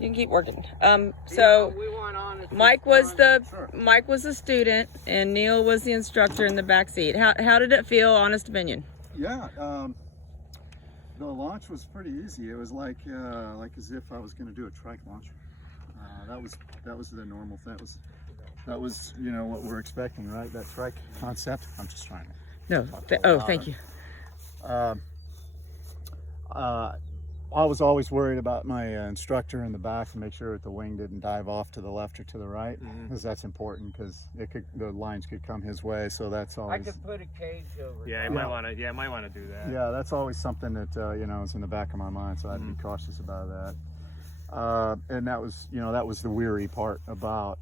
You can keep working. So Mike was the student, and Neil was the instructor in the back seat. How did it feel? Honest opinion. Yeah, the launch was pretty easy. It was like as if I was going to do a trike launch. That was the normal thing. That was what we're expecting, right? That trike concept. I'm just trying to. No. Thank you. I was always worried about my instructor in the back to make sure that the wing didn't dive off to the left or to the right, because that's important, because the lines could come his way. So that's always. I could put a cage over. Yeah, you might want to. Yeah, might want to do that. Yeah, that's always something that is in the back of my mind. So I had to be cautious about that. And that was the weary part about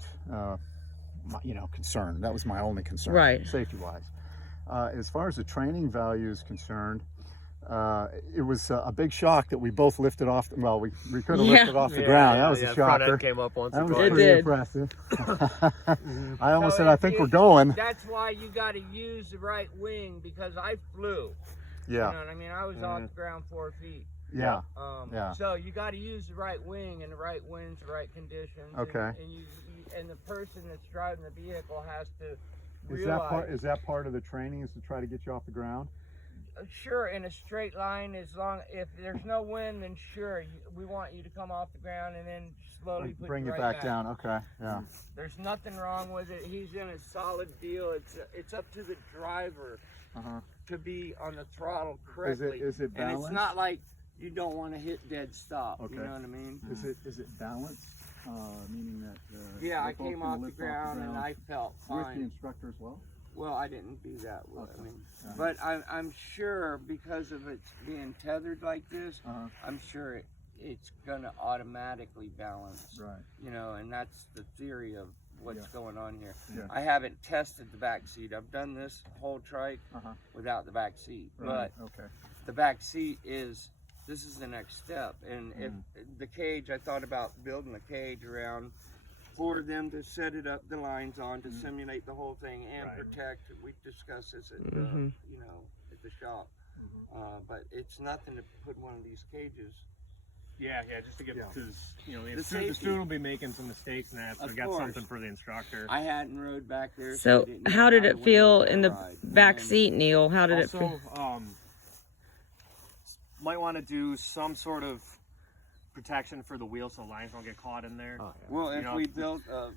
concern. That was my only concern, right, safety wise. As far as the training value is concerned, it was a big shock that we both lifted off. Well, we could have lifted off the ground. That was a shocker. Front came up once. That was pretty pretty impressive. I almost said, I think we're going. That's why you got to use the right wing, because I flew. Yeah. You know what I mean? I was off the ground 4 feet. Yeah. So you got to use the right wing and the right winds, the right conditions. Okay. And the person that's driving the vehicle has to realize. Is that part of the training, is to try to get you off the ground? Sure, in a straight line, if there's no wind, then sure, we want you to come off the ground and then slowly bring it it right back down. Okay, yeah. There's nothing wrong with it. He's in a solid deal. It's up to the driver to be on the throttle correctly. Is it balanced? And it's not like you don't want to hit dead stop. Okay. You know what I mean? Is it balanced? Meaning that. Yeah, I came off the ground and I felt fine. With the instructor as well? Well, I didn't do that. Okay. I mean, but I'm sure, because of it being tethered like this, I'm sure it's gonna automatically balance. Right. And that's the theory of what's going on here. Yeah. I haven't tested the back seat. I've done this whole trike without the back seat, Right. but Okay. the back seat this is the next step. And if the cage, I thought about building a cage around for them to set it up, the lines on, to simulate the whole thing and protect. We discussed this at at the shop, but it's nothing to put one of these cages. Yeah, just to get because the student will be making some mistakes and that, so I got something for the instructor. I hadn't rode back there. So how did it feel in the back seat, Neil? How did it feel? Might want to do some sort of protection for the wheel so the lines don't get caught in there. Well, if we built a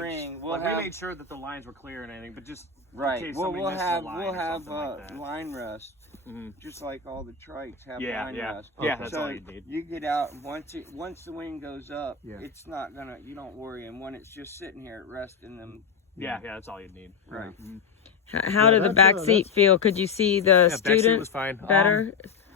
ring, we made sure that the lines were clear and anything, but just right. in case Well, we'll have like line rest, just like all the trikes have line rest. Yeah, that's so all you need. You get out once the wing goes up, it's not gonna. You don't worry, and when it's just sitting here at rest in them. Yeah, that's all you need. Right. How did the back seat feel? Could you see the student back seat was fine. better?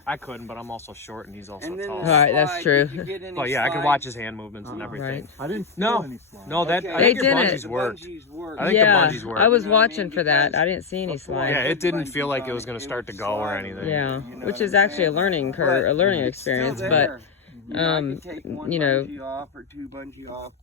I couldn't, but I'm also short and he's also tall. All right, that's true. But yeah, I could watch his hand movements and everything. Right. I didn't feel any slide. No, I think your bungees worked. I think the bungees worked. I was watching for that. I didn't see any slide. Yeah, it didn't feel like it was going to start to go or anything. Yeah, which is actually a learning curve, a learning experience. But I could take one bungee off or two bungee off.